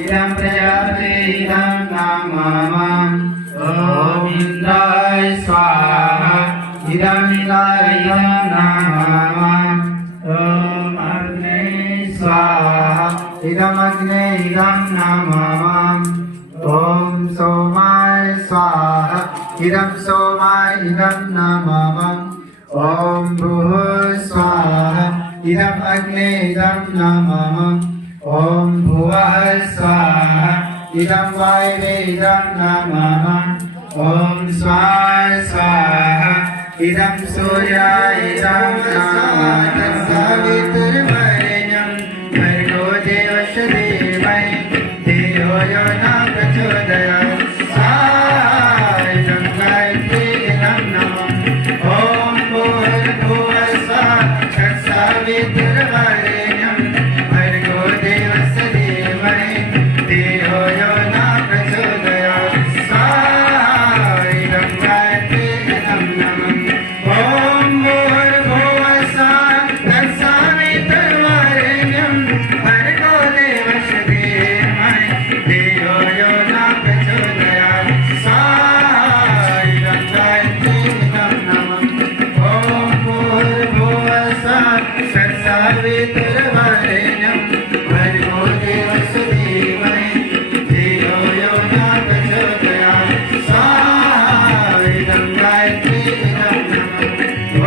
इदं प्रजापते इदं नाममं ॐ इन्द्राय स्वाहा इदं इन्द्राय इदं नाममं ॐ अग्ने स्वाहा इदं अग्ने इदं नाममं ॐ सोमाय स्वाहा इदं सोमाय इदं नाममं ॐ भुवः स्वाहा इदं अग्ने इदं नाममं ॐ भुवः स्वाहा इदं वायवे इदं नाममं ॐ स्वाहा स्वाहा इदं सूर्याय इदं नाममं सवितुर्वरेण्यं भर्गो देवस्य धीमहि धियो यो न प्रचोदयात् इदं गायत्री इदं नमः ॐ भूर्भुवः स्वः तत्सवितुर्वरेण्यं भर्गो देवस्य धीमहि धियो यो न प्रचोदयात् इदं गायत्री इदं नमः ॐ भूर्भुवः स्वः तत्सवितुर्वरेण्यं भर्गो देवस्य धीमहि धियो यो न प्रचोदयात् इदं गायत्री इदं नमः ॐ भूर्भुवः स्वः तत्सवितुर्वरेण्यं भर्गो देवस्य धीमहि धियो यो न प्रचोदयात् इदं गायत्री इदं नमः ॐ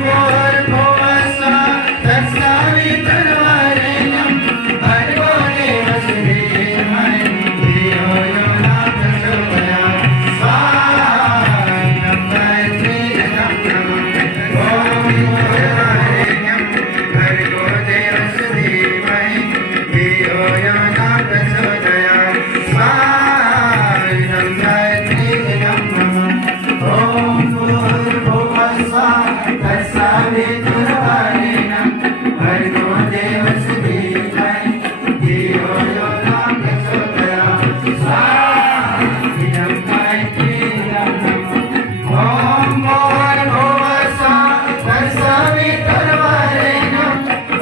भूर्भुवः स्वः तत्सवितुर्वरेण्यं भर्गो देवस्य धीमहि धियो यो न प्रचोदयात् इदं गायत्री इदं नमः ॐ भूर्भुवरेण्यं भर्गो देवस्य धीमहि धियो यो न प्रचोदयात् इदं गायत्री इदं नमः ॐ भूर्भुवः स्वः तत्सवितुर्वरेण्यं भर्गो देवस्य धीमहि धियो यो न प्रचोदयात् इदं गायत्री इदं नमः ॐ भूर्भुवः स्वः तत्सवितुर्वरेण्यं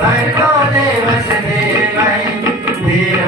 भर्गो देवस्य धीमहि धियो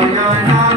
yo no